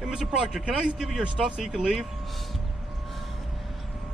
Hey, Mr. Proctor, can I just give you your stuff so you can leave?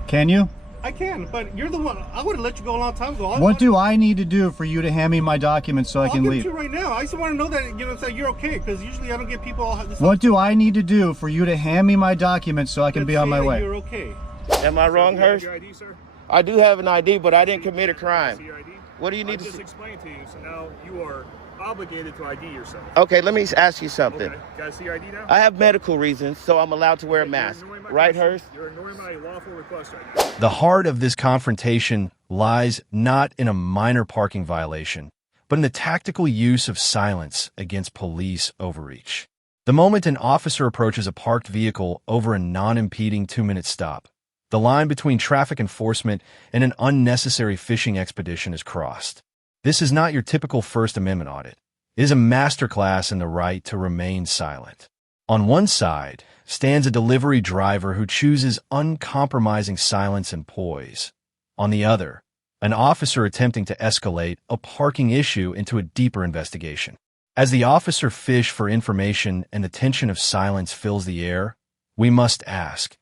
Can you? I can, but you're the one. I would have let you go a long time ago. What do I need to do for you to hand me my documents so I can leave? I'll give it to you right now. I just want to know that, you know, that you're okay, because usually I don't get people all this. What do I need to do for you to hand me my documents so I can be on my way? You're okay. Am I wrong, Hirsch? Your ID, sir? I do have an ID, but I didn't commit a See crime. your ID? What do you need I to just see? explained to you, so now you are obligated to ID yourself. Okay, let me ask you something. Okay, guys, see your ID now? I have medical reasons, so I'm allowed to wear a mask. Right, Hirsch? You're ignoring my lawful request right now. The heart of this confrontation lies not in a minor parking violation, but in the tactical use of silence against police overreach. The moment an officer approaches a parked vehicle over a non-impeding 2-minute stop, the line between traffic enforcement and an unnecessary fishing expedition is crossed. This is not your typical First Amendment audit. It is a masterclass in the right to remain silent. On one side stands a delivery driver who chooses uncompromising silence and poise. On the other, an officer attempting to escalate a parking issue into a deeper investigation. As the officer fishes for information and the tension of silence fills the air, we must ask,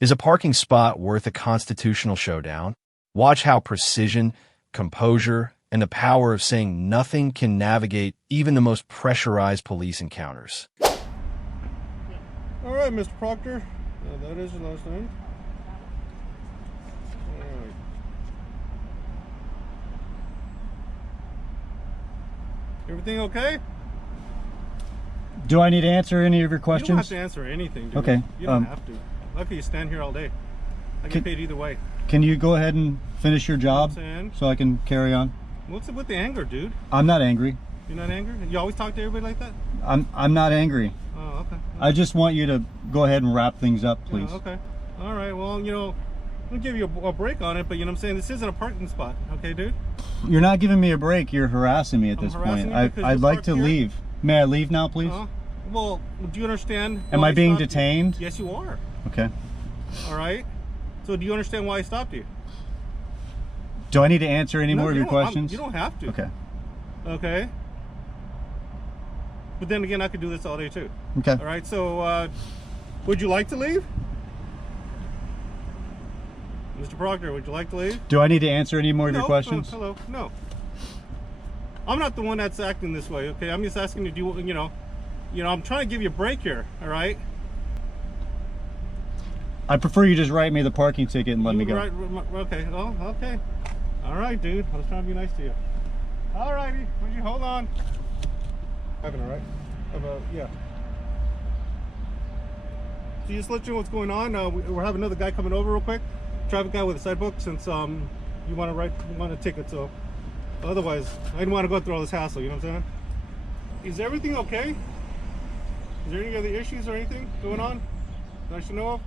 is a parking spot worth a constitutional showdown? Watch how precision, composure, and the power of saying nothing can navigate even the most pressurized police encounters. All right, Mr. Proctor. That is your last name. All right. Everything okay? Do I need to answer any of your You questions? don't have to answer anything, dude. Okay, You don't have to. Lucky you stand here all day. I get paid either way. Can you go ahead and finish your job so I can carry on? What's it with the anger, dude? I'm not angry. You're not angry? You always talk to everybody like that? I'm not angry. Oh, okay. I just want you to go ahead and wrap things up, please. Yeah, okay. All right. Well, you know, I'm gonna give you a break on it, but you know what I'm saying? This isn't a parking spot, okay, dude? You're not giving me a break. You're harassing me at this point. I'd like to leave. May I leave now, please? Well, do you understand? Am I being detained? Yes, you are. Okay. All right. So do you understand why I stopped you? Do I need to answer any more of your questions? You don't have to. Okay. Okay. But then again, I could do this all day too. Okay. All right. So, would you like to leave? Mr. Proctor, would you like to leave? Do I need to answer any more of your questions? Hello. No. I'm not the one that's acting this way, okay? I'm just asking you to do, you know, I'm trying to give you a break here, all right? I prefer you just write me the parking ticket and let me go. Right, okay. Oh, okay. All right, dude. I was trying to be nice to you. All righty. Would you hold on? Having all right? Yeah. So just let you know what's going on. We're having another guy coming over real quick. Traffic guy with a side book, since you want a ticket. So otherwise, I didn't want to go through all this hassle. You know what I'm saying? Is everything okay? Is there any other issues or anything going on that I should know of?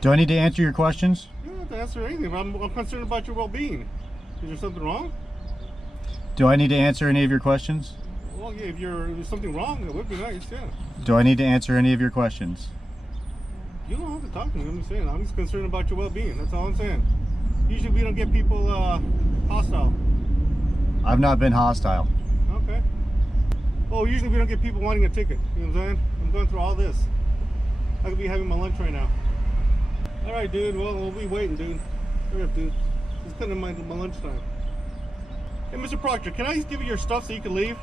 Do I need to answer your questions? You don't have to answer anything. I'm concerned about your well-being. Is there something wrong? Do I need to answer any of your questions? Well, yeah, if there's something wrong, it would be nice, yeah. Do I need to answer any of your questions? You don't have to talk to me. I'm just saying. I'm just concerned about your well-being. That's all I'm saying. Usually we don't get people hostile. I've not been hostile. Okay. Well, usually we don't get people wanting a ticket. You know what I'm saying? I'm going through all this. I could be having my lunch right now. All right, dude. Well, we'll be waiting, dude. Hurry up, dude. It's cutting my lunchtime. Hey, Mr. Proctor, can I just give you your stuff so you can leave?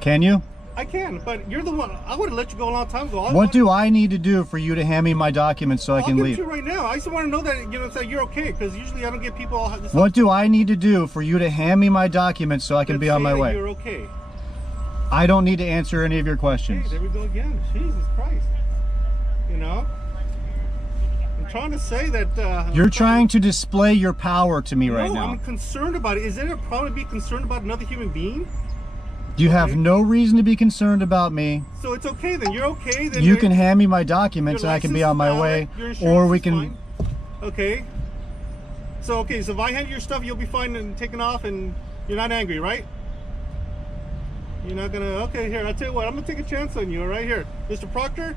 Can you? I can, but you're the one. I would have let you go a long time ago. What do I need to do for you to hand me my documents so I can leave? I'll give it to you right now. I just want to know that, you know, that you're okay, because usually I don't get people all this. What do I need to do for you to hand me my documents so I can be on my way? You're okay. I don't need to answer any of your questions. Hey, there we go again. Jesus Christ. You know? I'm trying to say that... You're trying to display your power to me right now. No, I'm concerned about it. Is there a problem to be concerned about another human being? You have no reason to be concerned about me. So it's okay then. You're okay. Then you can hand me my documents and I can be on my way. Or we can... Okay. So, okay, so if I hand you your stuff, you'll be fine and taken off and you're not angry, right? You're not gonna... Okay, here, I'll tell you what. I'm gonna take a chance on you, all right? Here. Mr. Proctor,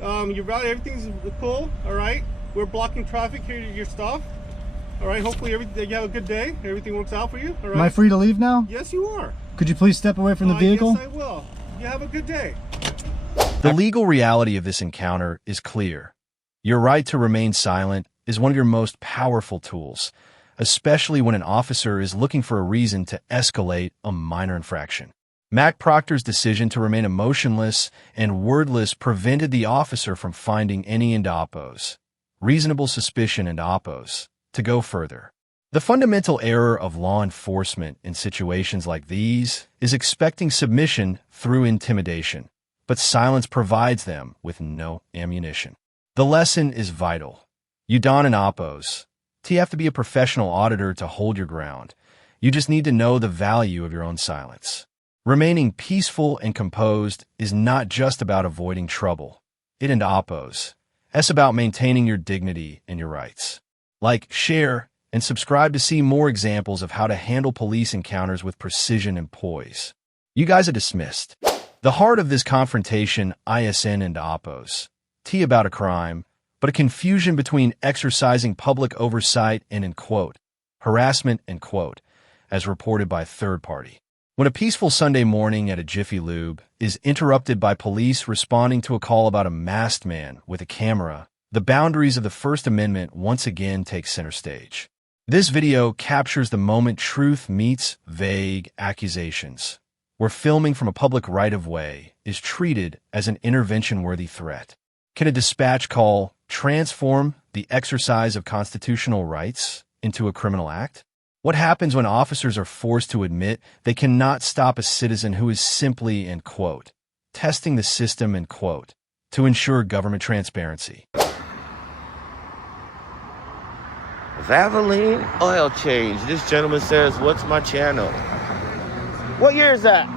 you're right. Everything's cool, all right? We're blocking traffic here, your stuff. All right, hopefully you have a good day. Everything works out for you, all right? Am I free to leave now? Yes, you are. Could you please step away from the vehicle? Yes, I will. You have a good day. The legal reality of this encounter is clear. Your right to remain silent is one of your most powerful tools, especially when an officer is looking for a reason to escalate a minor infraction. Mack Proctor's decision to remain emotionless and wordless prevented the officer from finding any indapos, reasonable suspicion indapos, to go further. The fundamental error of law enforcement in situations like these is expecting submission through intimidation, but silence provides them with no ammunition. The lesson is vital. You don an appos. You have to be a professional auditor to hold your ground. You just need to know the value of your own silence. Remaining peaceful and composed is not just about avoiding trouble. It and appos. It's about maintaining your dignity and your rights. Like, share, and subscribe to see more examples of how to handle police encounters with precision and poise. You guys are dismissed. The heart of this confrontation, ISN and appos. T about a crime, but a confusion between exercising public oversight and, in quote, harassment, end quote, as reported by a third party. When a peaceful Sunday morning at a Jiffy Lube is interrupted by police responding to a call about a masked man with a camera, the boundaries of the First Amendment once again take center stage. This video captures the moment truth meets vague accusations, where filming from a public right-of-way is treated as an intervention-worthy threat. Can a dispatch call transform the exercise of constitutional rights into a criminal act? What happens when officers are forced to admit they cannot stop a citizen who is simply, end quote, testing the system, end quote, to ensure government transparency? Valvoline oil change. This gentleman says, what's my channel? What year is that?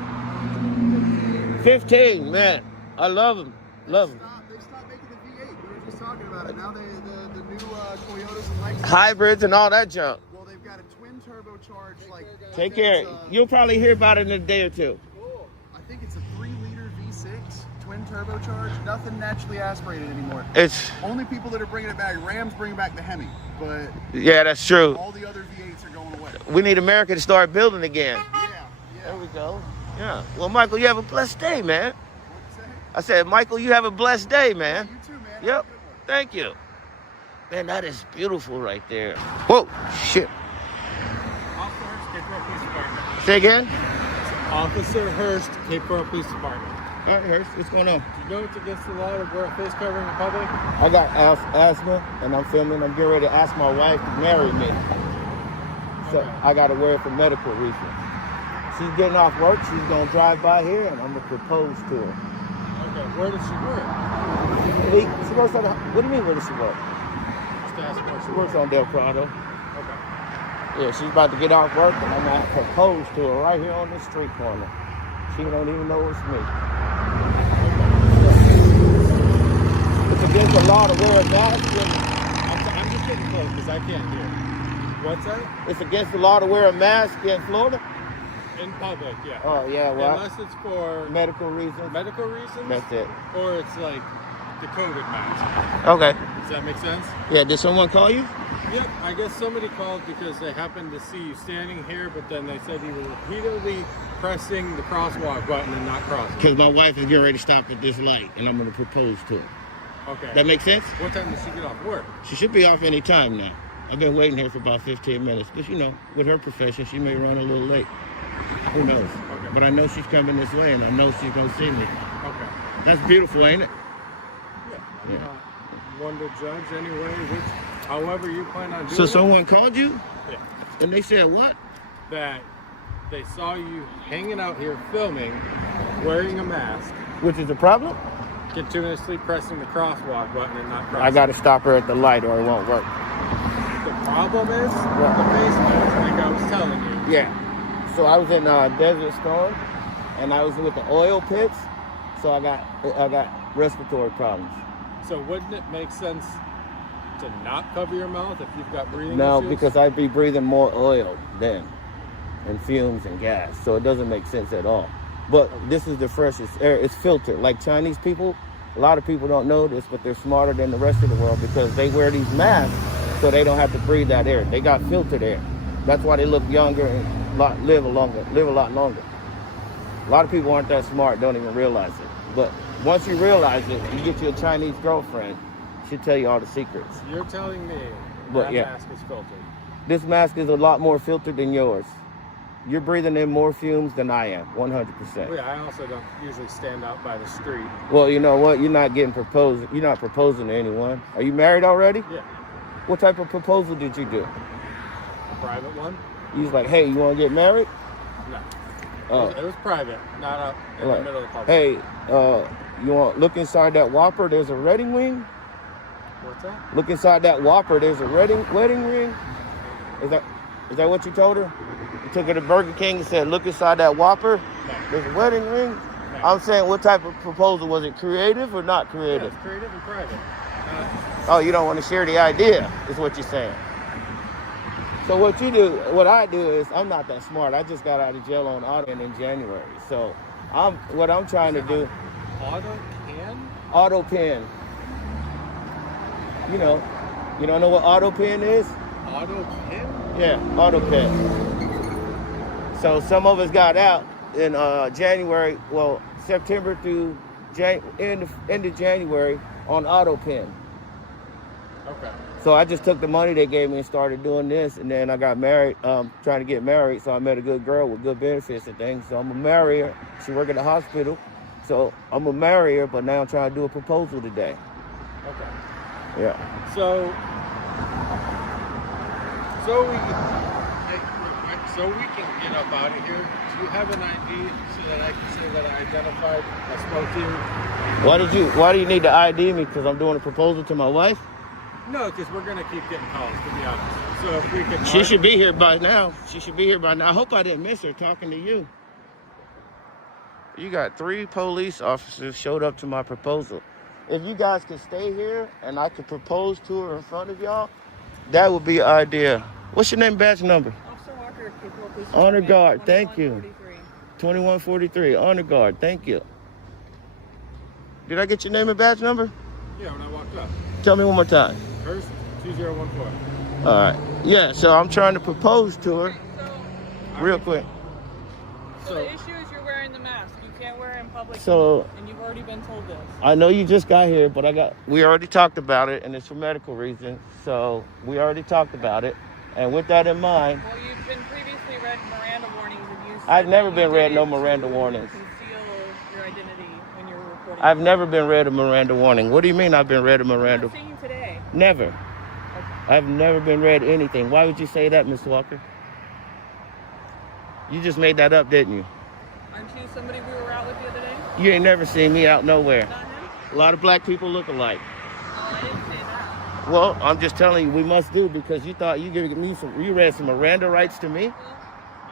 15, man. I love him. Love him. They stopped making the V8. We were just talking about it. Now the new Toyotas and Lexus. Hybrids and all that junk. Well, they've got a twin turbocharged, like. Take care. You'll probably hear about it in a day or two. Cool. I think it's a 3-liter V6, twin turbocharged, nothing naturally aspirated anymore. It's only people that are bringing it back. Rams bringing back the Hemi, but yeah, that's true. all the other V8s are going away. We need America to start building again. Yeah. There we go. Yeah. Well, Michael, you have a blessed day, man. What'd you say? I said, Michael, you have a blessed day, man. You too, man. Have a Yep. good one. Thank you. Man, that is beautiful right there. Whoa, shit. Say again? Officer Hurst, Cape Coral Police Department. All right, Hurst, what's going on? Do you know it's against the law to wear a face covering in public? I got asthma, and I'm filming. I'm getting ready to ask my wife to marry me. So I got to wear it for medical reasons. She's getting off work. She's going to drive by here, and I'm going to propose to her. Okay, where does she work? She works on the, what do you mean, where does she work? Just ask where She works on Del Prado. Okay. Yeah, she's about to get off work, and I'm going to propose to her right here on the street corner. She don't even know it's me. It's against the law to wear a mask. I'm just getting close because I can't hear. What's that? It's against the law to wear a mask in Florida? In public, yeah. Oh, yeah, well. Unless it's for Medical reasons? medical reasons? That's it. Or it's like the COVID mask. Okay. Does that make sense? Yeah, did someone call you? Yep, I guess somebody called because they happened to see you standing here, but then they said you were repeatedly pressing the crosswalk button and not crossing. Because my wife is getting ready to stop at this light, and I'm going to propose to her. Okay. That make sense? What time does she get off work? She should be off any time now. I've been waiting here for about 15 minutes. But, you know, with her profession, she may run a little late. Who knows? Okay. But I know she's coming this way, and I know she's going to see me. Okay. That's beautiful, ain't it? Yeah. I'm not one to judge anyway, however you plan on doing So it. someone called you? Yeah. And they said what? That they saw you hanging out here filming, wearing a mask, Which is the problem? continuously pressing the crosswalk button and not crossing. I got to stop her at the light or it won't work. The problem is the face mask, like I was telling you. Yeah. So I was in Desert Storm, and I was with the oil pits, so I got respiratory problems. So wouldn't it make sense to not cover your mouth if you've got breathing No, issues? because I'd be breathing more oil then, and fumes and gas, so it doesn't make sense at all. But this is the freshest air. It's filtered. Like Chinese people, a lot of people don't know this, but they're smarter than the rest of the world because they wear these masks so they don't have to breathe that air. They got filtered air. That's why they look younger and live a lot longer. A lot of people aren't that smart, don't even realize it. But Once you realize it, you get you a Chinese girlfriend. She'll tell you all the secrets. You're telling me But that yeah. mask is filtered. This mask is a lot more filtered than yours. You're breathing in more fumes than I am, 100%. Well, yeah, I also don't usually stand out by the street. Well, you know what? You're not getting proposed. You're not proposing to anyone. Are you married already? Yeah. What type of proposal did you do? A private one? You was like, hey, you want to get married? No. Oh. It was private, not out in Right. the middle of the public. Hey, you want look inside that Whopper? There's a wedding ring. What's that? Look inside that Whopper. There's a wedding ring. Is that what you told her? You took her to Burger King and said, look inside that Whopper. No. There's a wedding ring. No. I'm saying, what type of proposal was it? Creative or not Yeah, creative? it's creative and private. Oh, you don't want to share the idea, is what you're saying. So what I do is, I'm not that smart. I just got out of jail on Audit in January. So what I'm trying to do, Auto can? auto pen. You don't know what auto pen is? Auto pen? Yeah, auto pen. So some of us got out in January, well, September through end of January on auto pen. Okay. So I just took the money they gave me and started doing this, and then I got married, trying to get married, so I met a good girl with good benefits and things, so I'm gonna marry her. She work at the hospital, so I'm gonna marry her, but now I'm trying to do a proposal today. Okay. Yeah. So we can get up out of here. Do you have an ID so that I can say that I identified, I spoke to you? Why do you need to ID me? Because I'm doing a proposal to my wife? No, because we're going to keep getting calls, to be honest. So if we can... She should be here by now. I hope I didn't miss her talking to you. You got 3 police officers showed up to my proposal. If you guys could stay here and I could propose to her in front of y'all, that would be an idea. What's your name, badge number? Officer Walker, Capable Police Honor Department, guard, thank you. 2143. 2143, honor guard, thank you. Did I get your name and badge number? Yeah, when I walked up. Tell me one more time. First, 2014. All right. Yeah, so I'm trying to propose to her real quick. So the issue is you're wearing the mask. You can't wear it in public. So and you've already been told this. I know you just got here, but we already talked about it, and it's for medical reasons. So we already talked about it. And with that in mind, Well, you've been previously read Miranda warnings, and you said I've never that been you read did no it Miranda to warnings. Conceal your identity when you were recording. I've never been read a Miranda warning. What do you mean I've been read a Miranda? I'm not saying today. Never. Okay. I've never been read anything. Why would you say that, Miss Walker? You just made that up, didn't you? Aren't you somebody we were out with the other day? You ain't never seen me out nowhere. Not him? A lot of black people look alike. Oh, I didn't say that. Well, I'm just telling you, we must do, because you thought you read some Miranda rights to me. Well,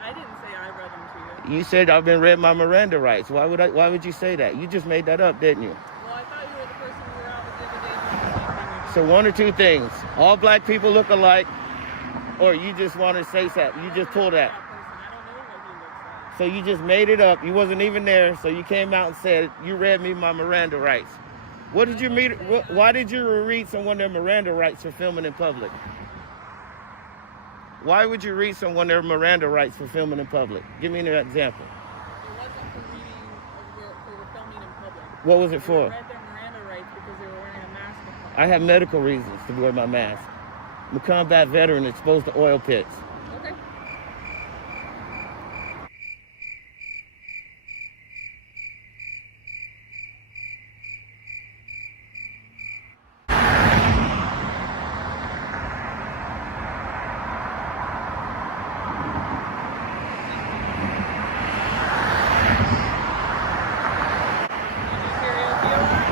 I didn't say I read them to you. You said I've been read my Miranda rights. Why would you say that? You just made that up, didn't you? Well, I thought you were the person we were out with the other day doing the same thing. So one or two things. All black people look alike, or you just want to say something. You just pull that. I don't know what he looks like. So you just made it up. You wasn't even there, so you came out and said, you read me my Miranda rights. What did you read? Why did you read someone their Miranda rights for filming in public? Why would you read someone their Miranda rights for filming in public? Give me an example. It wasn't for reading for filming in public. What was it They for? read their Miranda rights because they were wearing a mask in public. I have medical reasons to wear my mask. I'm a combat veteran exposed to oil pits. Okay. Karaoke alarm?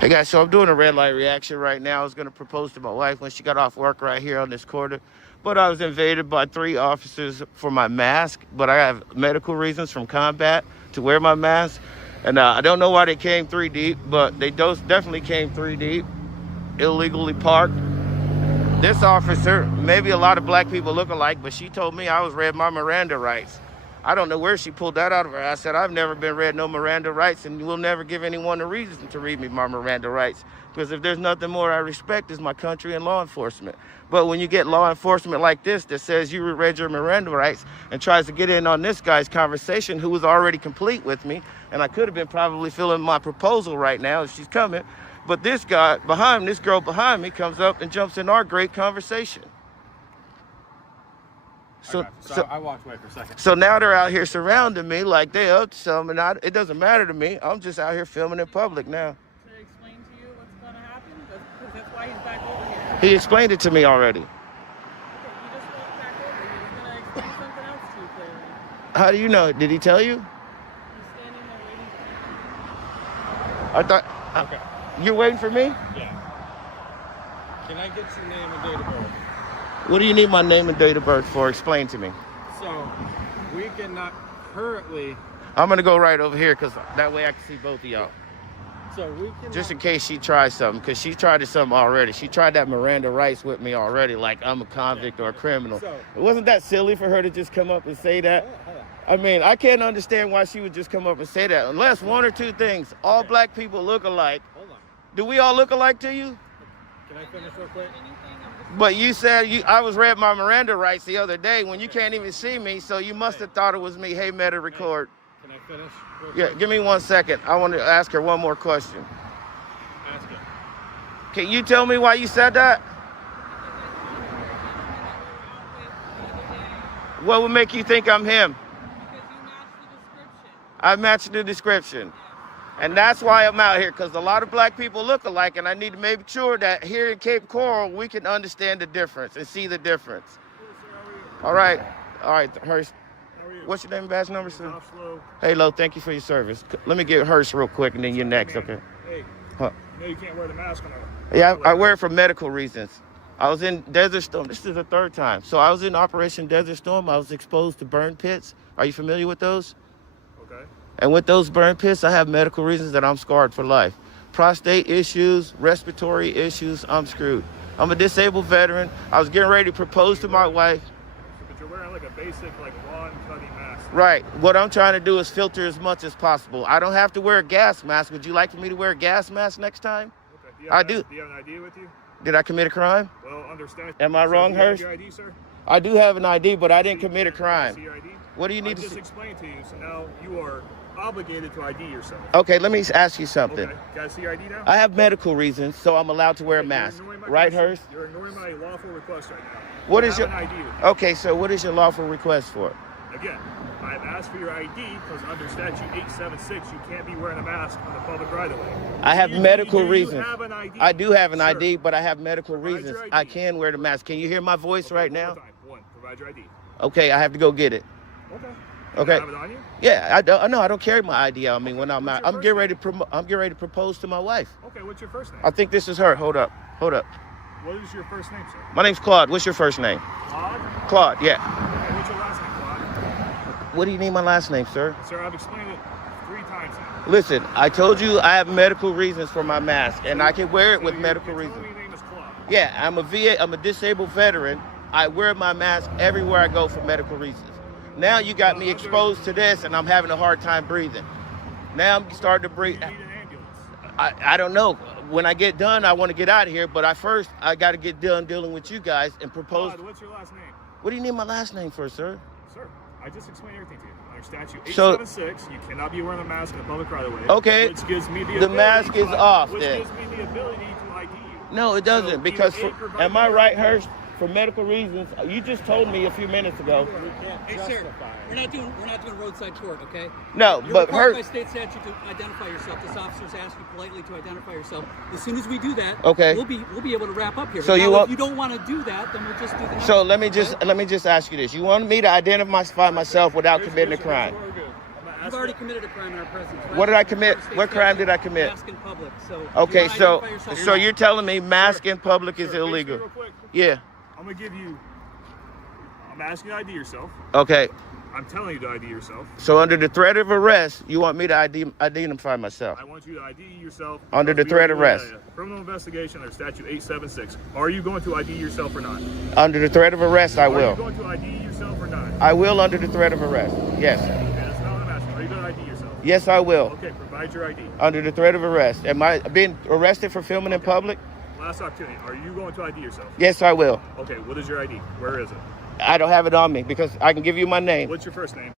Hey guys, so I'm doing a red light reaction right now. I was gonna propose to my wife when she got off work right here on this corner, but I was invaded by 3 officers for my mask, but I have medical reasons from combat to wear my mask. And I don't know why they came 3 deep, but they definitely came 3 deep, illegally parked. This officer, maybe a lot of black people look alike, but she told me I was read my Miranda rights. I don't know where she pulled that out of her. I said, I've never been read no Miranda rights, and we'll never give anyone a reason to read me my Miranda rights. Because if there's nothing more I respect is my country and law enforcement. But when you get law enforcement like this that says you read your Miranda rights and tries to get in on this guy's conversation who was already complete with me, and I could have been probably filling my proposal right now if she's coming, but this guy behind, this girl behind me comes up and jumps in our great conversation. So I walked away for a second. So now they're out here surrounding me like they up to something. It doesn't matter to me. I'm just out here filming in public now. To explain to you what's going to happen? That's why he's back over here. He explained it to me already. Okay, he just walked back over here. He's going to explain something else to you clearly. How do you know? Did he tell you? He's standing there waiting for you. I thought. Okay. You're waiting for me? Yeah. Can I get your name and date of birth? What do you need my name and date of birth for? Explain to me. So, we cannot currently... I'm going to go right over here because that way I can see both of y'all. So we can... Just in case she tries something, because she tried something already. She tried that Miranda rights with me already, like I'm a convict or a criminal. So, Wasn't that silly for her to just come up and say that? hold on. I mean, I can't understand why she would just come up and say that. Unless one or two things. All black people look alike. Hold on. Do we all look alike to you? Can I finish real quick? But you said I was read my Miranda rights the other day when you can't even see me, so you must have thought it was me. Hey, Meta, record. Can I finish real Yeah, quick? give me 1 second. I want to ask her one more question. Ask it. Can you tell me why you said that? What would make you think I'm him? I matched the description. And that's why I'm out here, because a lot of black people look alike, and I need to make sure that here in Cape Coral, we can understand the difference and see the difference. All right, Hurst. What's your name and badge number, sir? Hey, Lo, thank you for your service. Let me get Hurst real quick, and then you're next, okay? Hey, Huh. you know you can't wear the mask on a... Yeah, I wear it for medical reasons. I was in Desert Storm. This is the third time. So I was in Operation Desert Storm. I was exposed to burn pits. Are you familiar with those? Okay. And with those burn pits, I have medical reasons that I'm scarred for life. Prostate issues, respiratory issues, I'm screwed. I'm a disabled veteran. I was getting ready to propose to my wife. But you're wearing like a basic, like, lawn cutting mask. Right. What I'm trying to do is filter as much as possible. I don't have to wear a gas mask. Would you like for me to wear a gas mask next time? Okay. Do you Do you have an ID with you? Did I commit a crime? Well, understand. Am I wrong, Do you have Hurst? your ID, sir? I do have an ID, but I didn't commit a See crime. your ID? What do you I need to just see? explained to you, so now you are obligated to ID yourself. Okay, let me ask you something. Okay. Can I see your ID now? I have medical reasons, so I'm allowed to wear a mask. You're ignoring my Right, question. Hurst? You're ignoring my lawful request right now. What You is have your... an ID with you. Okay, so what is your lawful request for? Again, I have asked for your ID because under statute 876, you can't be wearing a mask on the public right of way. I have medical Do you reasons. have an ID? I do have an Sir, ID, but I have medical Provide reasons. your ID. I can wear the mask. Can you hear my voice Okay, right one now? more time. One, provide your ID. Okay, I have to go get it. Okay. Okay. You have it on you? Yeah, I don't carry my ID on me when I'm out. I'm getting ready to propose to my wife. Okay, what's your first name? I think this is her. Hold up. What is your first name, sir? My name's Claude. What's your first name? Claude? Claude, yeah. Okay, what's your last name, Claude? What do you need my last name, sir? Sir, I've explained it 3 times now. Listen, I told you I have medical reasons for my mask, and I can wear it with medical you're reasons. telling me your name is Claude. Yeah, I'm a disabled veteran. I wear my mask everywhere I go for medical reasons. Now you got me exposed to this, and I'm having a hard time breathing. Now I'm starting to breathe. You need an ambulance. I don't know. When I get done, I want to get out of here, but I got to get done dealing with you guys and propose. Claude, what's your last name? What do you need my last name for, sir? Sir, I just explained everything to you. Under statute So- 876, you cannot be wearing a mask in the public right of way. Okay. Which gives me the The ability mask to is off, Which then. gives me the ability to ID you. No, it So doesn't, because either A, provide am I your right, ID. Hurst? For medical reasons, you just told me a few minutes ago. We can't Hey, sir, justify we're not doing roadside court, okay? No, You're but required by Hurst. state statute to identify yourself. This officer's asked you politely to identify yourself. As soon as we do that, Okay. we'll be able to wrap up here. So Now, you want- if you don't want to do that, then we'll just do the next So one, let me okay? just ask you this: you want me to identify myself without committing a crime? You've already committed a crime in our presence. What did I commit? What crime did I commit? Mask in public. So Okay, you so identify yourself. so you're telling me mask in public is illegal? Real quick. Yeah. I'm going to give you... I'm asking you to ID yourself. Okay. I'm telling you to ID yourself. So under the threat of arrest, you want me to identify myself? I want you to ID yourself. Under the because we threat are of doing arrest. a Criminal investigation under statute 876. Are you going to ID yourself or not? Under the threat of arrest, I Are you will. going to ID yourself or not? I will under the threat of arrest. Yes. And that's not what I'm asking. Are you going to ID yourself? Yes, I will. Okay, provide your ID. Under the threat of arrest. Am I being arrested for filming in public? Last opportunity. Are you going to ID yourself? Yes, I will. Okay, what is your ID? Where is it? I don't have it on me because I can give you my name. What's your first name?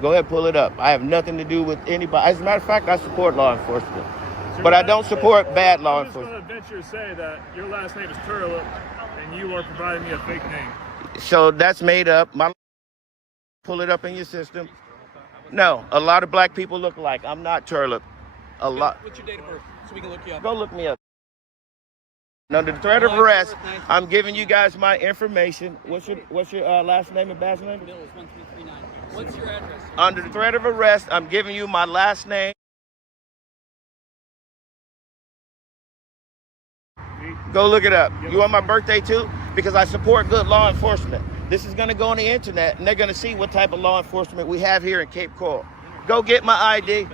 Go ahead, pull it up. I have nothing to do with anybody. As a matter of fact, I support law enforcement. But I don't support bad law enforcement. I'm just going to venture to say that your last name is Turlip and you are providing me a fake name. So that's made up. Pull it up in your system. No, a lot of black people look alike. I'm not Turlip. A lot. What's your date of birth so we can look you up? Go look me up. Under the threat of arrest, I'm giving you guys my information. What's your last name and badge number? Mills 1339. What's your address? Under the threat of arrest, I'm giving you my last name. Go look it up. You want my birthday too? Because I support good law enforcement. This is going to go on the internet, and they're going to see what type of law enforcement we have here in Cape Coral. Go get my ID.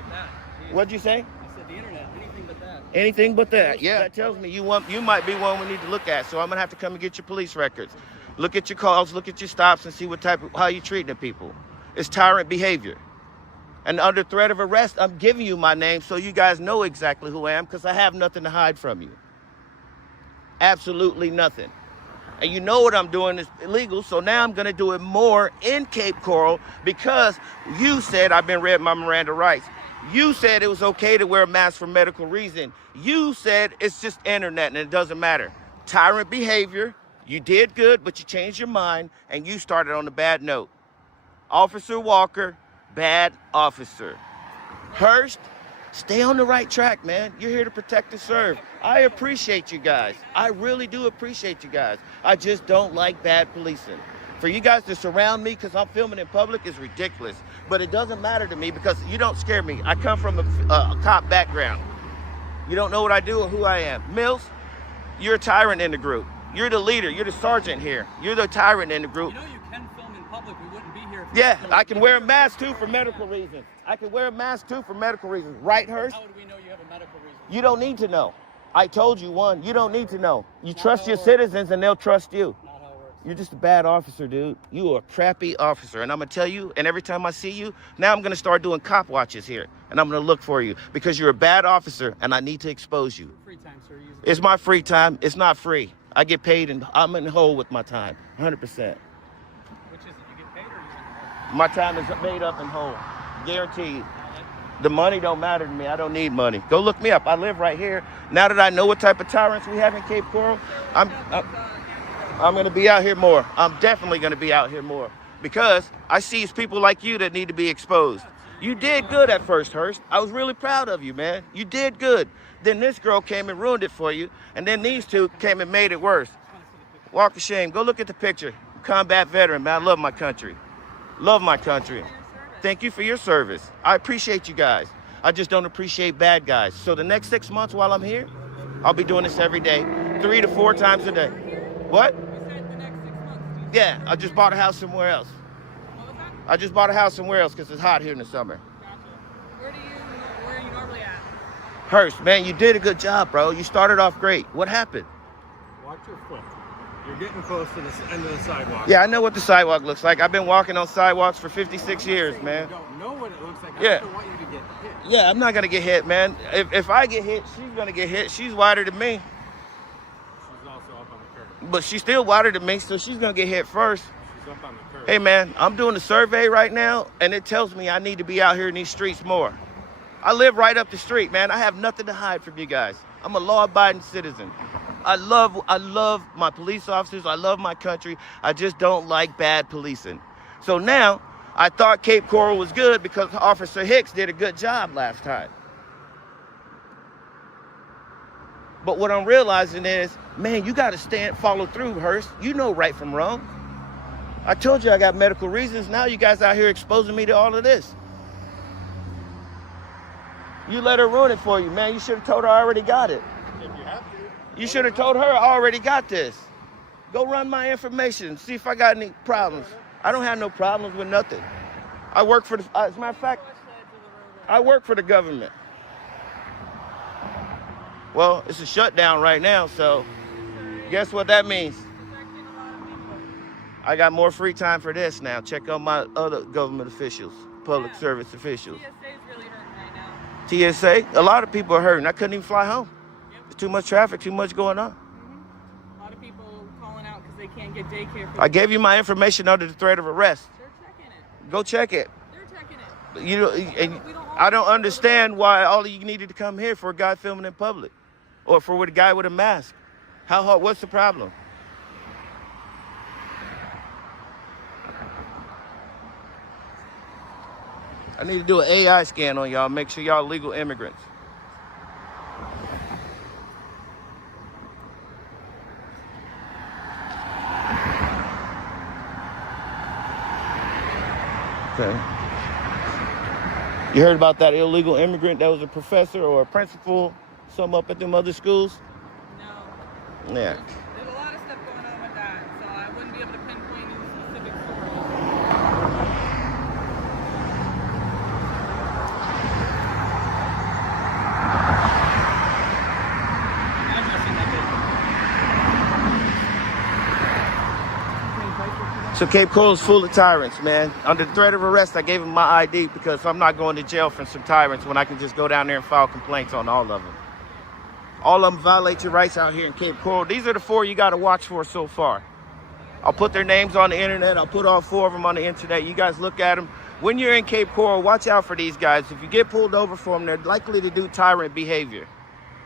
What'd you say? I said the internet. Anything but that. Anything but that. Yeah, that tells me you might be one we need to look at. So I'm going to have to come and get your police records. Look at your calls, look at your stops, and see how you treating the people. It's tyrant behavior. And under threat of arrest, I'm giving you my name so you guys know exactly who I am, because I have nothing to hide from you. Absolutely nothing. And you know what I'm doing is illegal, so now I'm going to do it more in Cape Coral because you said I've been read my Miranda rights. You said it was okay to wear a mask for medical reason. You said it's just internet and it doesn't matter. Tyrant behavior, you did good, but you changed your mind and you started on a bad note. Officer Walker, bad officer. Hurst, stay on the right track, man. You're here to protect and serve. I appreciate you guys. I really do appreciate you guys. I just don't like bad policing. For you guys to surround me because I'm filming in public is ridiculous. But it doesn't matter to me because you don't scare me. I come from a cop background. You don't know what I do or who I am. Mills, you're a tyrant in the group. You're the leader. You're the sergeant here. You're the tyrant in the group. You know you can film in public. We wouldn't be here. Yeah, I can wear a mask too for medical reasons. I can wear a mask too for medical reasons. Right, Hurst? How would we know you have a medical reason? You don't need to know. I told you one. You don't need to know. You trust your citizens and they'll trust you. Not how it works. You're just a bad officer, dude. You are a crappy officer. And I'm going to tell you, and every time I see you, now I'm going to start doing cop watches here. And I'm going to look for you because you're a bad officer and I need to expose you. Free time, sir. It's my free time. It's not free. I get paid and I'm in the hole with my time. 100%. Which is it? You get paid or you My time is made up and whole. Guaranteed. The money don't matter to me. I don't need money. Go look me up. I live right here. Now that I know what type of tyrants we have in Cape Coral, I'm going to be out here more. I'm definitely going to be out here more because I see people like you that need to be exposed. You did good at first, Hurst. I was really proud of you, man. You did good. Then this girl came and ruined it for you, and then these two came and made it worse. Walk of shame. Go look at the picture. Combat veteran, man. I love my country. Love my country. Thank you for your service. I appreciate you guys. I just don't appreciate bad guys. So the next 6 months while I'm here, I'll be doing this every day, 3 to 4 times a day. What? You said the next 6 months. Yeah, I just bought a house somewhere else. What was that? I just bought a house somewhere else because it's hot here in the summer. Gotcha. Where are you normally at? Hurst, man, you did a good job, bro. You started off great. What happened? Watch your foot. You're getting close to the end of the sidewalk. Yeah, I know what the sidewalk looks like. I've been walking on sidewalks for 56 years, man. You don't know what it looks like. Yeah. I don't want you to get hit. Yeah, I'm not going to get hit, man. If I get hit, she's going to get hit. She's wider than me. She's also up on the curb. But she's still wider than me, so she's going to get hit first. She's up on the curb. Hey, man, I'm doing a survey right now, and it tells me I need to be out here in these streets more. I live right up the street, man. I have nothing to hide from you guys. I'm a law-abiding citizen. I love my police officers. I love my country. I just don't like bad policing. So now, I thought Cape Coral was good because Officer Hicks did a good job last time. But what I'm realizing is, man, you got to follow through, Hurst. You know right from wrong. I told you I got medical reasons. Now you guys out here exposing me to all of this. You let her ruin it for you, man. You should have told her I already got it. If you have to. You should have told her I already got this. Go run my information. See if I got any problems. I don't have no problems with nothing. I work for the, as a matter of fact, I work for the government. Well, it's a shutdown right now, so guess what that means? I got more free time for this now. Check out my other government officials, public service officials. TSA is really hurting right now. TSA, a lot of people are hurting. I couldn't even fly home. Yep. There's too much traffic, too much going on. A lot of people calling out because they can't get daycare. For I gave you my information under the threat of arrest. They're checking it. Go check it. They're checking it. You know, and I don't understand why all of you needed to come here for a guy filming in public, or for a guy with a mask. How hard? What's the problem? I need to do an AI scan on y'all. Make sure y'all legal immigrants. Okay. You heard about that illegal immigrant that was a professor or a principal, some up at them other schools? No. Yeah. There's a lot of stuff going on with that, so I wouldn't be able to pinpoint any specific story. So Cape Coral's full of tyrants, man. Under the threat of arrest, I gave him my ID because I'm not going to jail for some tyrants when I can just go down there and file complaints on all of them. All of them violate your rights out here in Cape Coral. These are the 4 you got to watch for so far. I'll put their names on the internet. I'll put all 4 of them on the internet. You guys look at them. When you're in Cape Coral, watch out for these guys. If you get pulled over for them, they're likely to do tyrant behavior.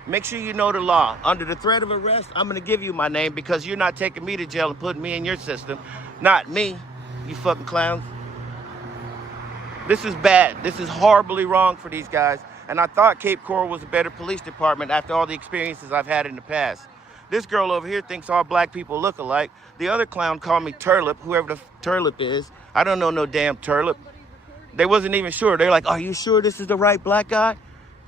Make sure you know the law. Under the threat of arrest, I'm going to give you my name because you're not taking me to jail and putting me in your system. Not me, you fucking clowns. This is bad. This is horribly wrong for these guys. And I thought Cape Coral was a better police department after all the experiences I've had in the past. This girl over here thinks all black people look alike. The other clown called me Turlip, whoever the Turlip is. I don't know no damn Turlip. They wasn't even sure. They're like, are you sure this is the right black guy?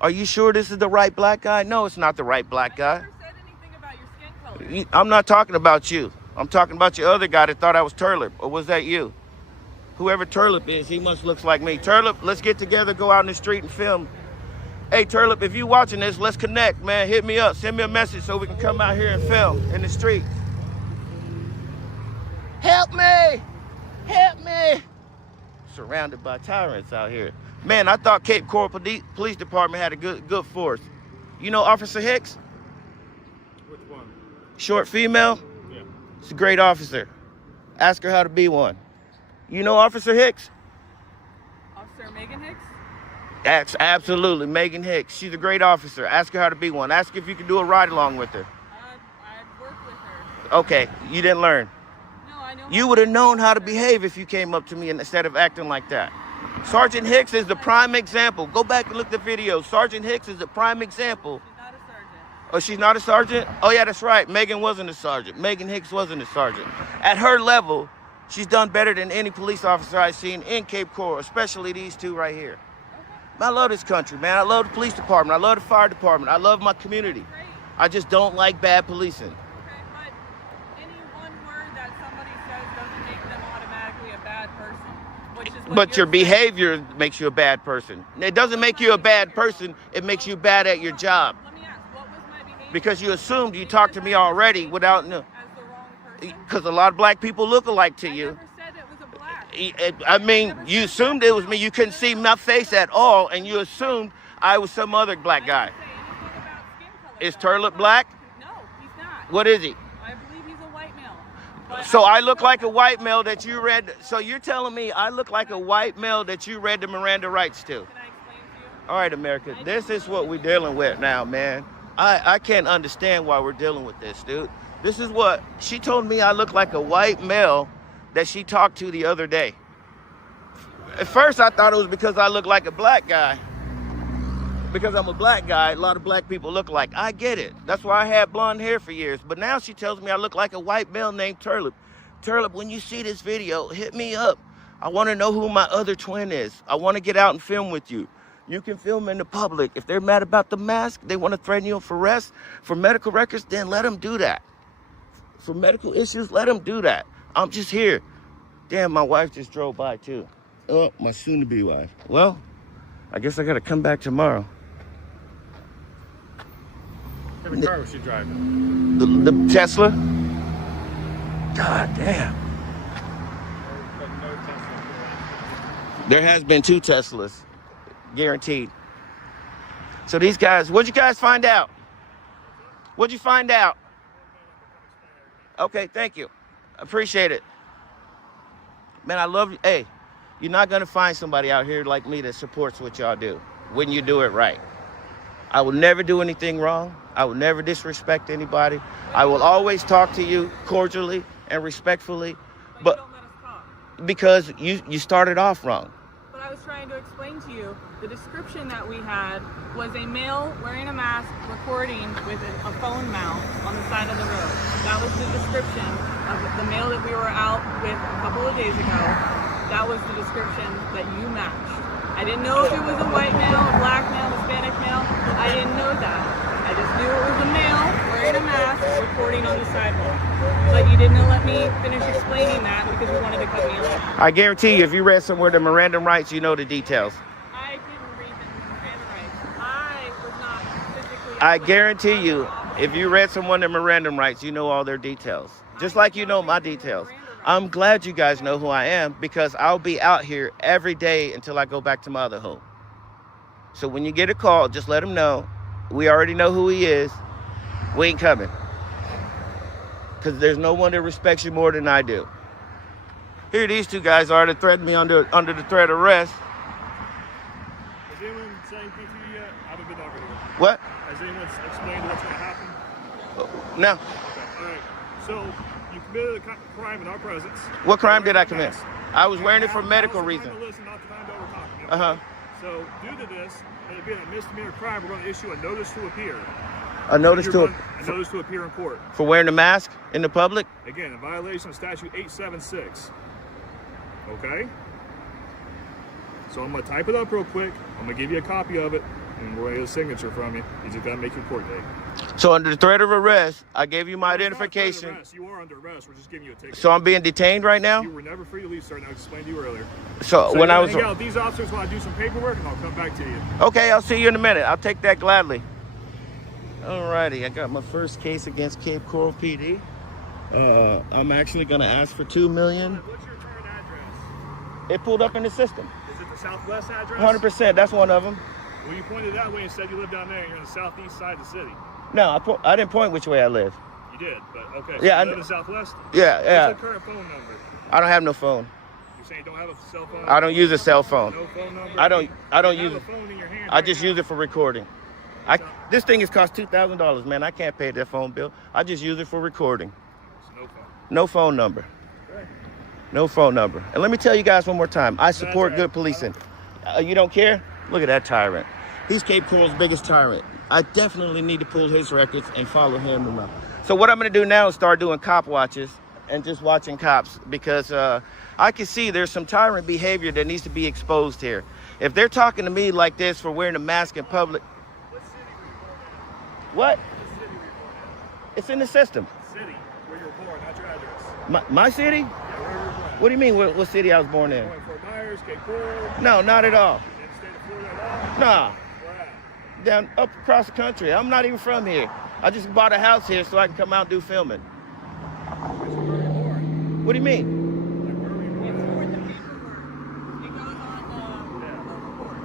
Are you sure this is the right black guy? No, it's not the right black guy. I never said anything about your skin color. I'm not talking about you. I'm talking about your other guy that thought I was Turlip. Or was that you? Whoever Turlip is, he must look like me. Turlip, let's get together, go out in the street and film. Hey, Turlip, if you watching this, let's connect, man. Hit me up. Send me a message so we can come out here and film in the street. Help me! Help me! Surrounded by tyrants out here. Man, I thought Cape Coral Police Department had a good force. You know Officer Hicks? Which one? Short female? Yeah. She's a great officer. Ask her how to be one. You know Officer Hicks? Officer Megan Hicks? Absolutely, Megan Hicks. She's a great officer. Ask her how to be one. Ask her if you can do a ride along with her. I'd work with her. Okay, you didn't learn. No, I know. You would have known how to behave if you came up to me instead of acting like that. Sergeant Hicks is the prime example. Go back and look at the video. Sergeant Hicks is the prime example. She's not a sergeant. Oh, she's not a sergeant? Oh, yeah, that's right. Megan wasn't a sergeant. Megan Hicks wasn't a sergeant. At her level, she's done better than any police officer I've seen in Cape Coral, especially these 2 right here. I love this country, man. I love the police department. I love the fire department. I love my community. Great. I just don't like bad policing. Okay, but any one word that somebody says doesn't make them automatically a bad person. Which is what But your you're saying. behavior makes you a bad person. It doesn't make you a bad person. It makes you bad at your job. Let me ask, what was my behavior? Because you assumed you talked to me already without... No, As the wrong person? because a lot of black people look alike to I you. never said it was a black. I mean, you assumed it was me. You couldn't see my face at all, and you assumed I was some other black guy. I didn't say anything about skin color. Is though. Turlip black? No, he's not. What is he? I believe he's a white male. But So I don't look know- like a white male that you read. So you're telling me I look like a white male that you read the Miranda rights to? Can I explain to you? All right, America, this is what we're dealing with now, man. I can't understand why we're dealing with this, dude. This is what she told me I look like a white male that she talked to the other day. At first, I thought it was because I look like a black guy. Because I'm a black guy, a lot of black people look like. I get it. That's why I had blonde hair for years. But now she tells me I look like a white male named Turlip. Turlip, when you see this video, hit me up. I want to know who my other twin is. I want to get out and film with you. You can film in the public. If they're mad about the mask, they want to threaten you for arrest, for medical records, then let them do that. For medical issues, let them do that. I'm just here. Damn, my wife just drove by too. Oh, my soon-to-be wife. Well, I guess I got to come back tomorrow. What kind of car was she driving? The Tesla? God damn. There has been 2 Teslas, guaranteed. So these guys, what'd you guys find out? What'd you find out? Okay, thank you. Appreciate it. Man, I love you. Hey, you're not gonna find somebody out here like me that supports what y'all do when you do it right. I will never do anything wrong. I will never disrespect anybody. I will always talk to you cordially and respectfully, but because you started off wrong. But I was trying to explain to you, the description that we had was a male wearing a mask recording with a phone mount on the side of the road. That was the description of the male that we were out with a couple of days ago. That was the description that you matched. I didn't know if it was a white male, a black male, Hispanic male. I didn't know that. I just knew it was a male wearing a mask recording on the sidewalk. But you didn't let me finish explaining that because you wanted to cut me off. I guarantee you, if you read somewhere the Miranda rights, you know the details. I didn't read the Miranda rights. I was not physically. I guarantee you, if you read someone the Miranda rights, you know all their details. Just like you know my details. I'm glad you guys know who I am because I'll be out here every day until I go back to my other home. So when you get a call, just let them know. We already know who he is. We ain't coming. Because there's no one that respects you more than I do. Here these 2 guys are that threatened me under the threat of arrest. Has anyone said anything to you yet? I haven't been over here. What? Has anyone explained what's going to happen? No. Okay. All right. So you committed a crime in our presence. What crime did I commit? I was wearing it for medical reasons. Uh-huh. So due to this, and it being a misdemeanor crime, we're going to issue a notice to appear. A notice to appear in court. For wearing a mask in the public? Again, in violation of statute 876. Okay? So I'm going to type it up real quick. I'm going to give you a copy of it, and we're going to get a signature from you. You just got to make your court date. So under the threat of arrest, I gave you my identification. Arrest. You are under arrest. We're just giving you a ticket. So I'm being detained right now? You were never free to leave, sir, and I explained to you earlier. So when I was... hang out with these officers while I do some paperwork, and I'll come back to you. Okay, I'll see you in a minute. I'll take that gladly. Alrighty, I got my first case against Cape Coral PD. I'm actually going to ask for $2 million. What's your current address? It pulled up in the system. Is it the southwest address? 100%, that's one of them. Well, you pointed that way and said you live down there and you're on the southeast side of the city. No, I didn't point which way I live. You did, but okay. So yeah, you live in the southwest? Yeah. What's the current phone number? I don't have no phone. You're saying you don't have a cell phone? I don't use a cell phone. No phone number? I don't use it. A phone in your hand I just use it for recording. This thing has cost $2,000, man. I can't pay that phone bill. I just use it for recording. No phone. No phone number. Okay. No phone number. And let me tell you guys one more time. I support good policing. You don't care? Look at that tyrant. He's Cape Coral's biggest tyrant. I definitely need to pull his records and follow him around. So what I'm going to do now is start doing cop watches and just watching cops because I can see there's some tyrant behavior that needs to be exposed here. If they're talking to me like this for wearing a mask in public. What? It's in the system. City, where you were born, not your address. My city? Yeah, where you were born. What do you mean, what city I was born in? Fort Myers, Cape Coral. No, not at all. In the state of Florida at all? Nah. Where at? Down up across the country. I'm not even from here. I just bought a house here so I can come out and do filming. Where were you born? What do you mean? Like, where were you born? It's for the paperwork.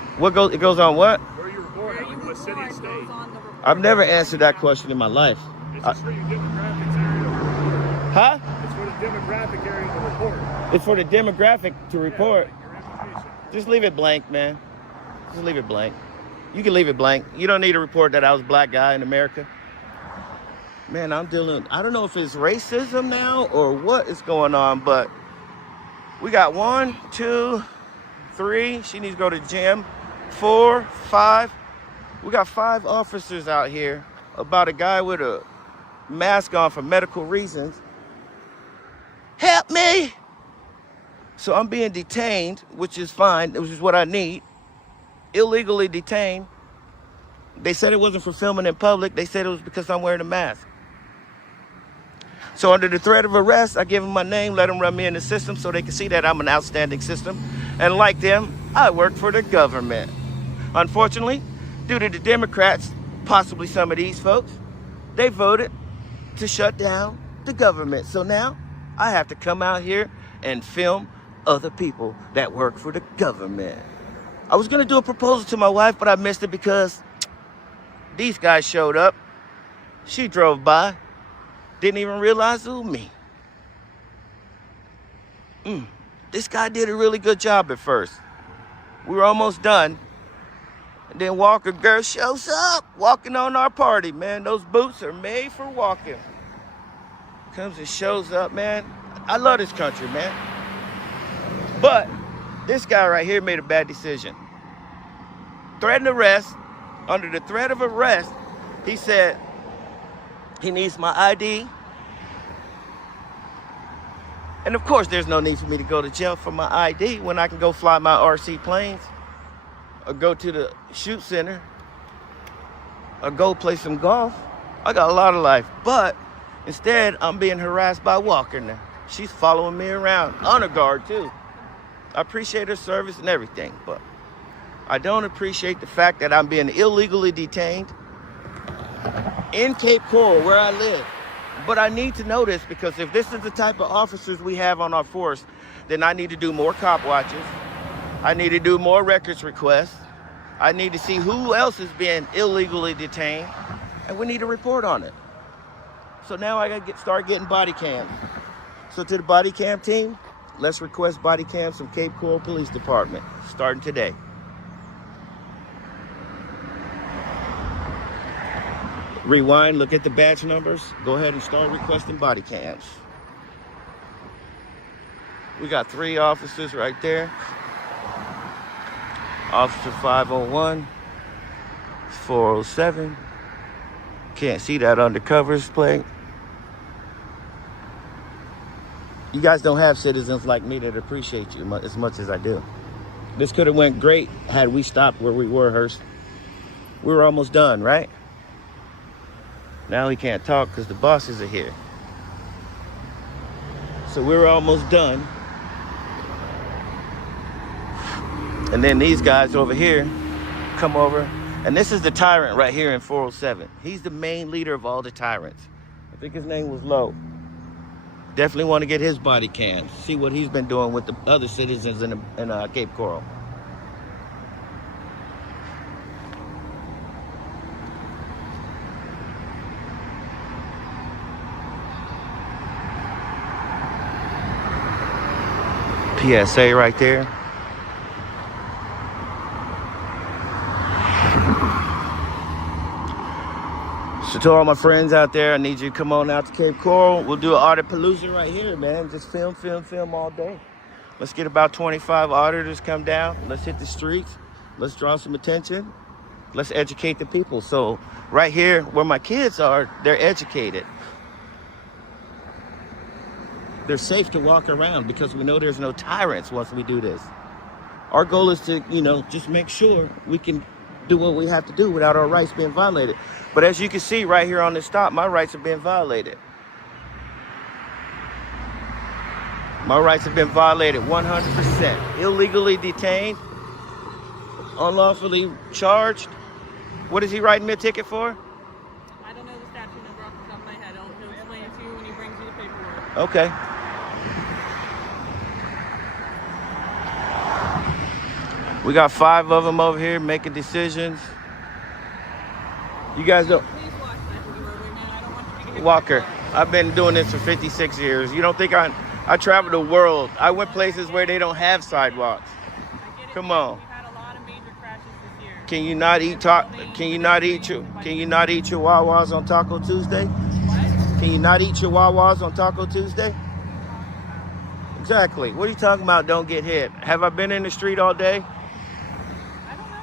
It goes on the report. It goes on what? Where you were born, like what city and state? I've never answered that question in my life. It's just for your demographics area to report. Huh? It's for the demographic area to report. It's for the demographic to report. Yeah, like your information. Just leave it blank, man. Just leave it blank. You can leave it blank. You don't need to report that I was a black guy in America. Man, I don't know if it's racism now or what is going on, but we got 1, 2, 3. She needs to go to the gym. 4, 5. We got 5 officers out here about a guy with a mask on for medical reasons. Help me! So I'm being detained, which is fine, which is what I need. Illegally detained. They said it wasn't for filming in public. They said it was because I'm wearing a mask. So under the threat of arrest, I give them my name, let them run me in the system so they can see that I'm an outstanding system. And like them, I work for the government. Unfortunately, due to the Democrats, possibly some of these folks, they voted to shut down the government. So now I have to come out here and film other people that work for the government. I was gonna do a proposal to my wife, but I missed it because these guys showed up. She drove by, didn't even realize it was me. This guy did a really good job at first. We were almost done. And then Walker girl shows up, walking on our party, man. Those boots are made for walking. Comes and shows up, man. I love this country, man. But this guy right here made a bad decision. Threatened arrest. Under the threat of arrest, he said he needs my ID. And of course, there's no need for me to go to jail for my ID when I can go fly my RC planes or go to the shoot center or go play some golf. I got a lot of life, but instead, I'm being harassed by Walker now. She's following me around, honor guard too. I appreciate her service and everything, but I don't appreciate the fact that I'm being illegally detained in Cape Coral, where I live. But I need to know this, because if this is the type of officers we have on our force, then I need to do more cop watches. I need to do more records requests. I need to see who else is being illegally detained, and we need to report on it. So now I gotta start getting body cams. So to the body cam team, let's request body cams from Cape Coral Police Department, starting today. Rewind, look at the badge numbers. Go ahead and start requesting body cams. We got 3 officers right there. Officer 501, 407. Can't see that undercovers plate. You guys don't have citizens like me that appreciate you as much as I do. This could have went great had we stopped where we were, Hurst. We were almost done, right? Now he can't talk because the bosses are here. So we were almost done. And then these guys over here come over. And this is the tyrant right here in 407. He's the main leader of all the tyrants. I think his name was Lowe. Definitely want to get his body cams. See what he's been doing with the other citizens in Cape Coral. PSA right there. So to all my friends out there, I need you to come on out to Cape Coral. We'll do an audit palooza right here, man. Just film all day. Let's get about 25 auditors come down. Let's hit the streets. Let's draw some attention. Let's educate the people. So right here where my kids are, they're educated. They're safe to walk around because we know there's no tyrants once we do this. Our goal is to, just make sure we can do what we have to do without our rights being violated. But as you can see right here on this stop, my rights have been violated. My rights have been violated 100%. Illegally detained, unlawfully charged. What is he writing me a ticket for? I don't know the statute number off the top of my head. He'll explain it to you when he brings you the paperwork. Okay. We got 5 of them over here making decisions. You guys don't... Please watch that roadway, man. I don't want you to get hit Walker, by a car. I've been doing this for 56 years. You don't think I travel the world. I went places where they don't have sidewalks. I get it, Come man. on. We've had a lot of major crashes this year. Can you not eat chihuahuas on Taco Tuesday? What? Can you not eat chihuahuas on Taco Tuesday? Exactly. What are you talking about? Don't get hit. Have I been in the street all day? I don't know.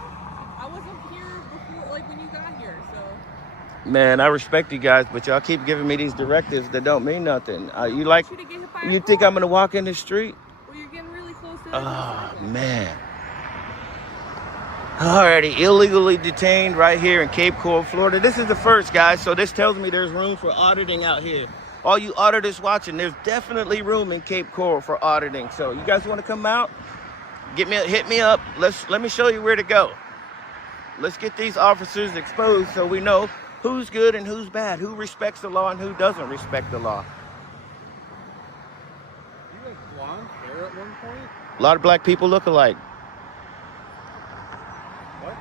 I wasn't here before, when you got here, so. Man, I respect you guys, but y'all keep giving me these directives that don't mean nothing. You think I'm gonna walk in the street? Well, you're getting really close to the Oh, man. Alrighty, illegally detained right here in Cape Coral, Florida. This is the first, guys, so this tells me there's room for auditing out here. All you auditors watching, there's definitely room in Cape Coral for auditing. So you guys want to come out? Hit me up. Let me show you where to go. Let's get these officers exposed so we know who's good and who's bad, who respects the law and who doesn't respect the law. You blonde hair at one point? A lot of black people look alike. What?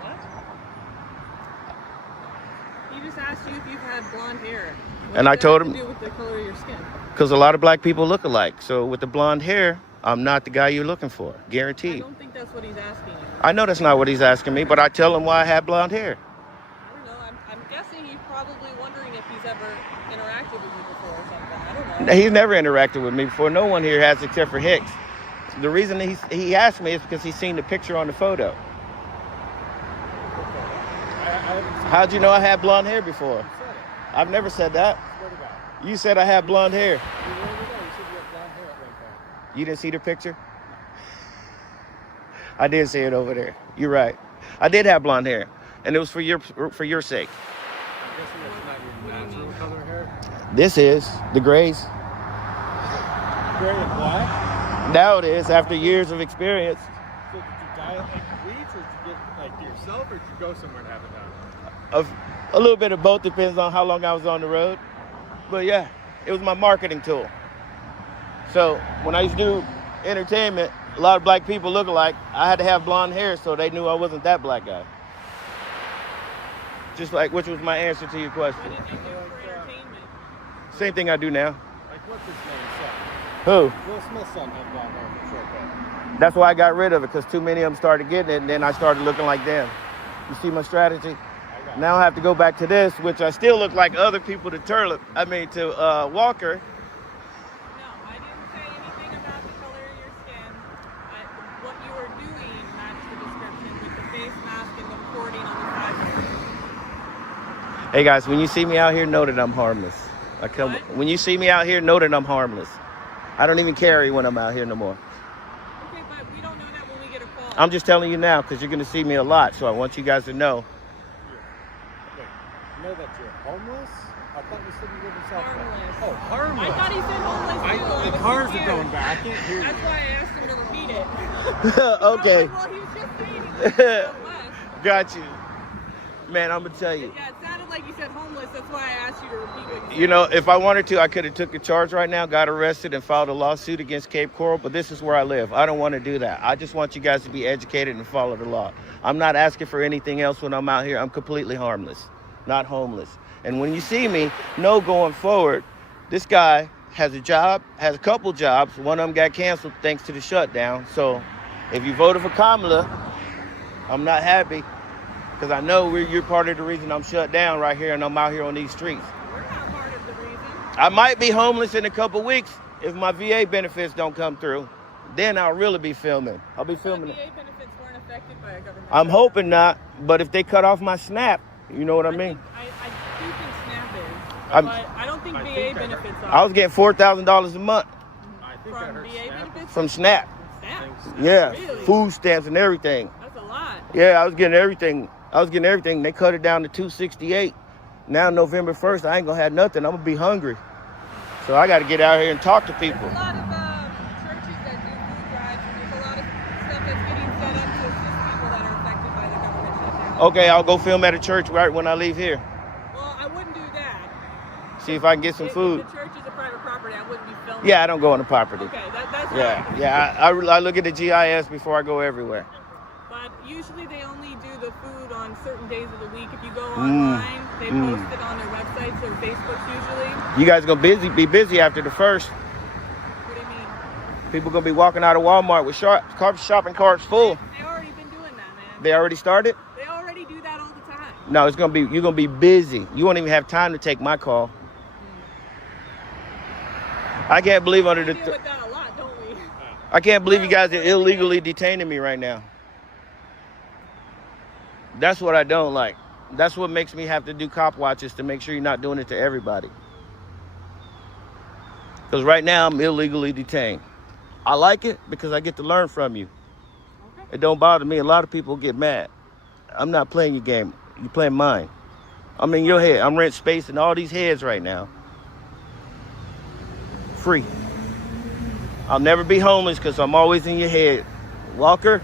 He just asked you if you've had blonde hair. What And does I that told have him- to do with the color of your skin? Because a lot of black people look alike. So with the blonde hair, I'm not the guy you're looking for. I Guaranteed. don't think that's what he's asking you. I know that's not what he's asking me, but I tell him why I have blonde hair. I don't know. I'm guessing he's probably wondering if he's ever interacted with you before or something. I don't know. He's never interacted with me before. No one here has except for Hicks. The reason he asked me is because he's seen the picture on the photo. How'd you know I had blonde hair before? I've never said that. You said I had blonde hair. You didn't see the picture? I did see it over there. You're right. I did have blonde hair, and it was for your sake. I'm guessing that's not your natural color hair. This is the grays. Gray and black? Now it is after years of experience. So did you dye it like bleach, or did you get like to yourself, or did you go somewhere to have it done? A little bit of both, depends on how long I was on the road. But yeah, it was my marketing tool. So when I used to do entertainment, a lot of black people look alike. I had to have blonde hair so they knew I wasn't that black guy. Just like, which was my answer to your question. What did you do for entertainment? Same thing I do now. Like what's his name, son? Who? Will Smith's son had blonde hair for short hair. That's why I got rid of it, because too many of them started getting it, and then I started looking like them. You see my strategy? Now I have to go back to this, which I still look like other people to Walker. No, I didn't say anything about the color of your skin. What you were doing matched the description with the face mask and the recording on the sidewalk. Hey guys, when you see me out here, know that I'm harmless. When you see me out here, know that I'm harmless. I don't even carry when I'm out here no more. Okay, but we don't know that when we get a call. I'm just telling you now because you're going to see me a lot, so I want you guys to know. Wait, you know that you're homeless? I thought you said you live in South Harmless. Oh, harmless. I thought he said homeless too. The I cars was are scared. going back. I can't hear That's you. why I asked him to repeat it. Okay. I was like, well, he was just saying he lived in Southwest. Got you. Man, I'm going to tell you. Yeah, it sounded like you said homeless. That's why I asked you to repeat what you said. You know, if I wanted to, I could have took a charge right now, got arrested, and filed a lawsuit against Cape Coral, but this is where I live. I don't want to do that. I just want you guys to be educated and follow the law. I'm not asking for anything else when I'm out here. I'm completely harmless, not homeless. And when you see me, know going forward, this guy has a job, has a couple jobs. One of them got canceled thanks to the shutdown. So if you voted for Kamala, I'm not happy. Because I know you're part of the reason I'm shut down right here and I'm out here on these streets. We're not part of the reason. I might be homeless in a couple weeks if my VA benefits don't come through. Then I'll really be filming. I'll be filming. VA benefits weren't affected by a government. I'm hoping not, but if they cut off my SNAP, you know what I mean? I do think SNAP is, I'm- but I don't think VA benefits are. I was getting $4,000 a month I think I From heard VA snap. benefits? from SNAP. SNAP? Yeah, Really? food stamps and everything. That's a lot. Yeah, I was getting everything. They cut it down to $268. Now November 1st, I ain't gonna have nothing. I'm gonna be hungry. So I gotta get out here and talk to people. There's a lot of churches that do food drives, and there's a lot of stuff that's getting set up to assist people that are affected by the government shutdown. Okay, I'll go film at a church right when I leave here. Well, I wouldn't do that. See if I can get some If food. the church is a private property, I wouldn't be filming. Yeah, I don't go on the property. Okay, that's Yeah, fine. yeah. I look at the GIS before I go everywhere. But usually they only do the food on certain days of the week. If you go online, they post it on their websites or Facebooks usually. You guys gonna be busy after the first. What do you mean? People gonna be walking out of Walmart with shopping carts full. They already been doing that, man. They already started? They already do that all the time. No, you're gonna be busy. You won't even have time to take my call. I can't believe We deal with that a lot, don't we? I can't believe you guys are illegally detaining me right now. That's what I don't like. That's what makes me have to do cop watches to make sure you're not doing it to everybody. Because right now I'm illegally detained. I like it because I get to learn from you. Okay. It don't bother me. A lot of people get mad. I'm not playing your game. You're playing mine. I'm in your head. I'm renting space in all these heads right now. Free. I'll never be homeless because I'm always in your head. Walker?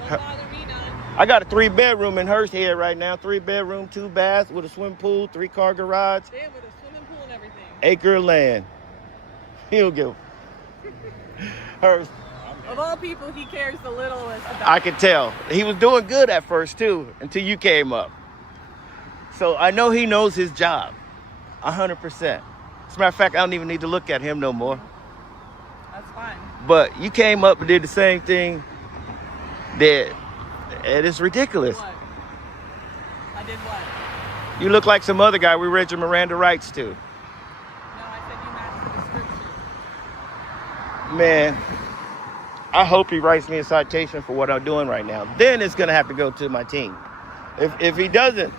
Don't bother me none. I got a 3-bedroom in Hearst here right now. 3-bedroom, 2 baths with a swimming pool, 3-car garage, Damn, with a swimming pool and everything. acre of land. He'll give. Hers. Of all people, he cares the littlest about. I could tell. He was doing good at first, too, until you came up. So I know he knows his job, 100%. As a matter of fact, I don't even need to look at him no more. That's fine. But you came up and did the same thing. And it's ridiculous. What? I did what? You look like some other guy we read your Miranda rights to. No, I said you matched the description. Man, I hope he writes me a citation for what I'm doing right now. Then it's gonna have to go to my team. If he doesn't,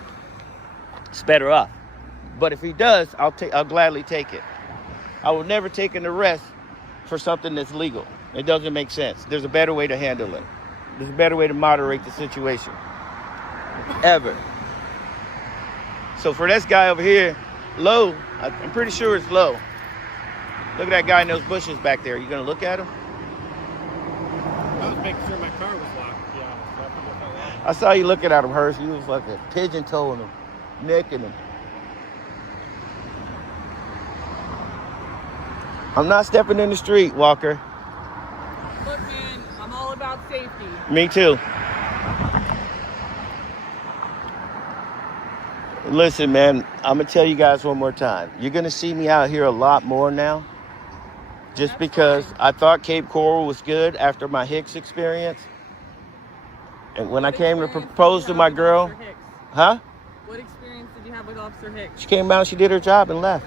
it's better off. But if he does, I'll gladly take it. I will never take an arrest for something that's legal. It doesn't make sense. There's a better way to handle it. There's a better way to moderate the situation. Ever. So for this guy over here, low, I'm pretty sure it's low. Look at that guy in those bushes back there. You gonna look at him? I was making sure my car was locked. Yeah. I saw you looking at him, Hurst. You was fucking pigeon-toeing him, necking him. I'm not stepping in the street, Walker. Look, man, I'm all about safety. Me too. Listen, man, I'm going to tell you guys one more time. You're going to see me out here a lot more now. Just because I thought Cape Coral was good after my Hicks experience. And when I came to propose to my girl. Huh? What experience did you have with Officer Hicks? She came out, she did her job and left.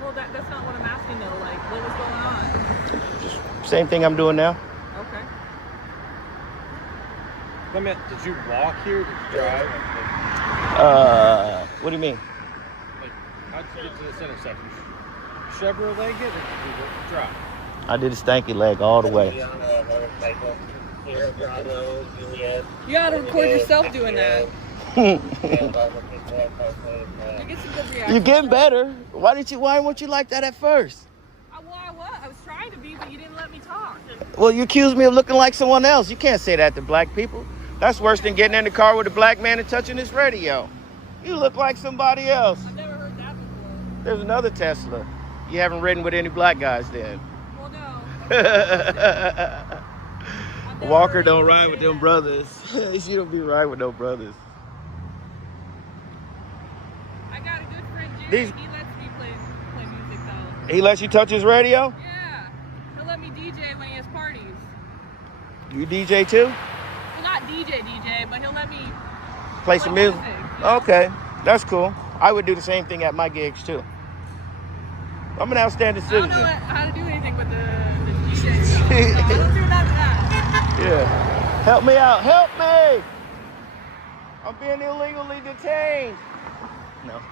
Well, that's not what I'm asking, though. Like, what was going on? Just same thing I'm doing now. Okay. Let me, did you walk here? Did you drive? What do you mean? Like, how'd you get to this intersection? Chevrolet it or did you drive? I did a stanky leg all the way. You gotta record yourself doing that. You get some good reactions. You're getting better. Why weren't you like that at first? I was trying to be, but you didn't let me talk. Well, you accused me of looking like someone else. You can't say that to black people. That's worse than getting in the car with a black man and touching his radio. You look like somebody else. I've never heard that before. There's another Tesla. You haven't ridden with any black guys then. Well, no. Walker don't ride with them brothers. You don't be riding with no brothers. I got a good friend, Jerry. He lets me play music, though. He lets you touch his radio? Yeah. He'll let me DJ when he has parties. You DJ too? Well, not DJ, but he'll let me Play some music? Yeah. Okay, that's cool. I would do the same thing at my gigs too. I'm an outstanding citizen. I don't know how to do anything with the DJ stuff. So I don't do none of that. Yeah. Help me out. Help me! I'm being illegally detained. No.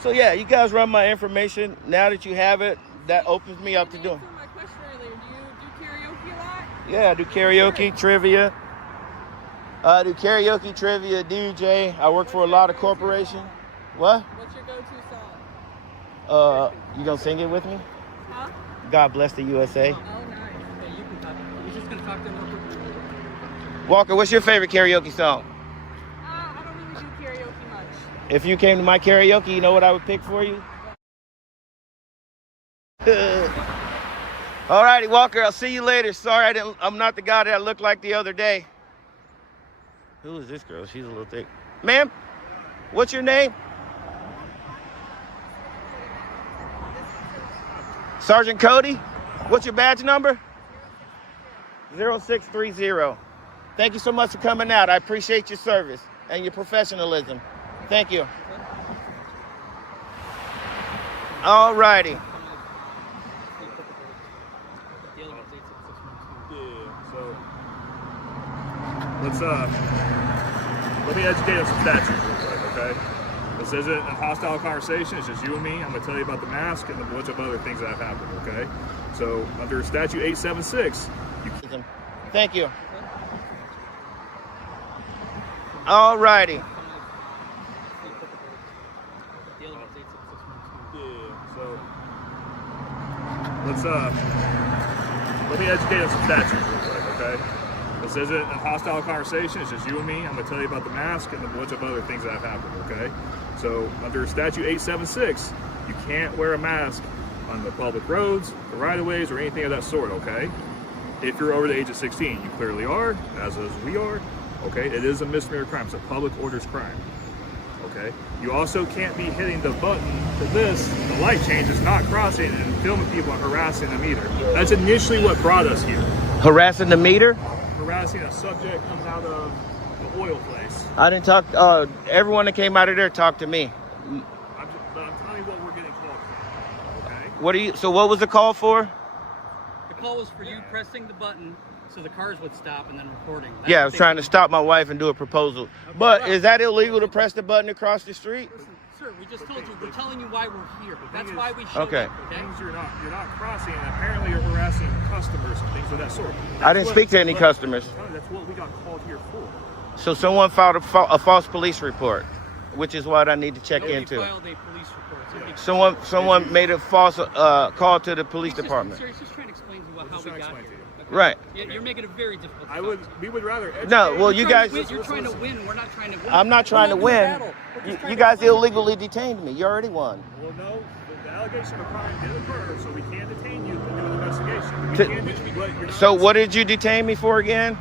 So yeah, you guys run my information. Now that you have it, that opens me up to doing. My question earlier, do you do karaoke a lot? Yeah, I do karaoke, trivia. I do karaoke, trivia, DJ. I work for a lot of corporations. What? What's your go-to song? You gonna sing it with me? Huh? God bless the USA. Oh, nice. Okay, you can talk. We're just gonna talk to them. Walker, what's your favorite karaoke song? I don't really do karaoke much. If you came to my karaoke, you know what I would pick for you? All righty, Walker, I'll see you later. Sorry, I'm not the guy that I looked like the other day. Who is this girl? She's a little thick. Ma'am, what's your name? Sergeant Cody? What's your badge number? 0630. Thank you so much for coming out. I appreciate your service and your professionalism. Thank you. All righty. Let's let me educate on some statutes real quick, okay? This isn't a hostile conversation, it's just you and me. I'm gonna tell you about the mask and a bunch of other things that have happened, okay? So under statute 876, you can... Thank you. All righty. So let's let me educate on some statutes real quick, okay? This isn't a hostile conversation, it's just you and me. I'm gonna tell you about the mask and a bunch of other things that have happened, okay? So under statute 876, you can't wear a mask on the public roads, the right-of-ways, or anything of that sort, okay? If you're over the age of 16, you clearly are, as we are, okay? It is a misdemeanor crime. It's a public orders crime, okay? You also can't be hitting the button for this, the light change, is not crossing and filming people and harassing the meter. That's initially what brought us here. Harassing the meter? Harassing a subject coming out of the oil place. I didn't talk, everyone that came out of there talked to me. But I'm telling you what we're getting called for, okay? So what was the call for? The call was for you pressing the button so the cars would stop and then recording. Yeah, I was trying to stop my wife and do a proposal. But is that illegal to press the button across the street? Listen, sir, we just told you. We're telling you why we're here. That's why we showed Okay. up, okay? Things you're not crossing, and apparently you're harassing customers and things of that sort. I didn't speak to any customers. That's what we got called here for. So someone filed a false police report, which is what I need to check Nobody into. filed a police report. Somebody- Someone made a false call to the police department. Sir, he's just trying to explain to you how we got here. Okay? Right. You're making it very difficult. We would rather. No, well, you guys. You're trying to win. We're not trying to win. I'm not trying to win. You guys illegally detained me. You already won. Well, no, the allegation of crime did occur, so we can't detain you to do an investigation. So what did you detain me for again?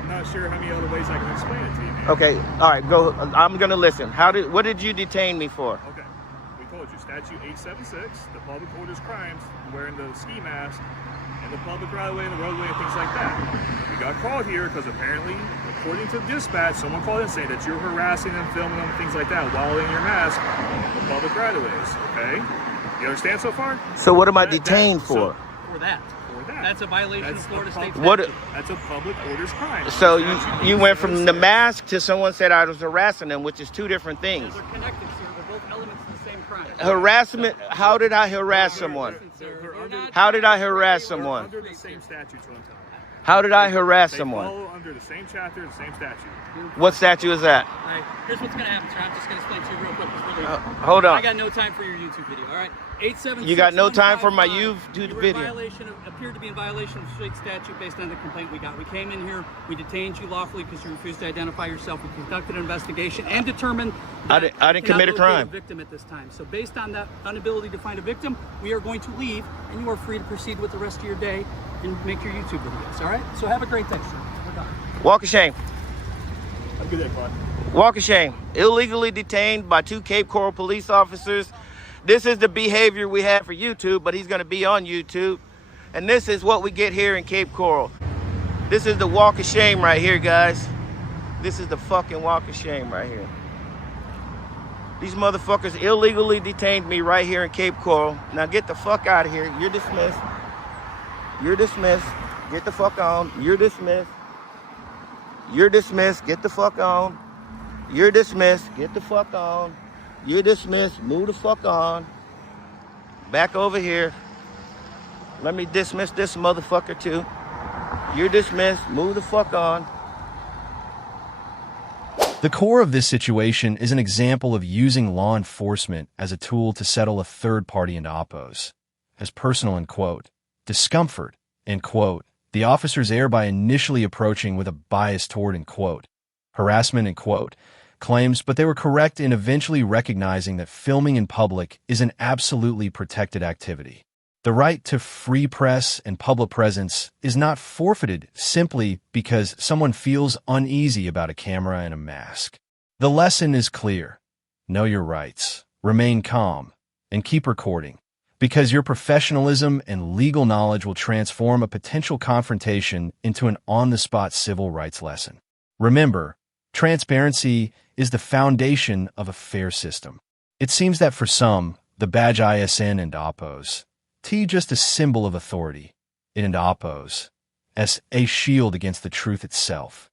I'm not sure how many other ways I can explain it to you, man. Okay, all right, go. I'm gonna listen. What did you detain me for? Okay, we told you, statute 876, the public orders crimes, wearing the ski mask, and the public right-of-way and the roadway and things like that. We got called here because apparently, according to dispatch, someone called in saying that you're harassing them, filming them, things like that, while in your mask, the public right-of-ways, okay? You understand so far? So what am I detained for? For that. That's a violation of Florida state statute. What? That's a public orders crime. So you went from the mask to someone said I was harassing them, which is two different things. They're connected, sir. They're both elements of the same crime. Harassment? How did I harass someone? How did I harass someone? Under the same statute, so I'm telling you. How did I harass They someone? follow under the same chapter, the same statute. What statute is that? All right, here's what's going to happen, sir. I'm just going to explain to you real quick. It's really Hold on. I got no time for your YouTube video, all right? 876. You got no time for my YouTube video. Appeared to be in violation of state statute based on the complaint we got. We came in here, we detained you lawfully because you refused to identify yourself. We conducted an investigation and determined that I didn't commit a crime. A victim at this time. So based on that inability to find a victim, we are going to leave, and you are free to proceed with the rest of your day and make your YouTube videos. All right? So have a great day, sir. We're done. Walk of shame. Have a good day, bud. Walk of shame. Illegally detained by 2 Cape Coral police officers. This is the behavior we have for YouTube, but he's going to be on YouTube. And this is what we get here in Cape Coral. This is the walk of shame right here, guys. This is the fucking walk of shame right here. These motherfuckers illegally detained me right here in Cape Coral. Now get the fuck out of here. You're dismissed. You're dismissed. Get the fuck on. You're dismissed. You're dismissed. Get the fuck on. You're dismissed. Get the fuck on. You're dismissed. Move the fuck on. Back over here. Let me dismiss this motherfucker too. You're dismissed. Move the fuck on. The core of this situation is an example of using law enforcement as a tool to settle a third party into oppos. As personal, end quote, discomfort, end quote, the officers err by initially approaching with a bias toward, end quote, harassment, end quote, claims, but they were correct in eventually recognizing that filming in public is an absolutely protected activity. The right to free press and public presence is not forfeited simply because someone feels uneasy about a camera and a mask. The lesson is clear. Know your rights, remain calm, and keep recording, because your professionalism and legal knowledge will transform a potential confrontation into an on-the-spot civil rights lesson. Remember, transparency is the foundation of a fair system. It seems that for some, the badge ISN and oppos, T just a symbol of authority, and oppos, as a shield against the truth itself.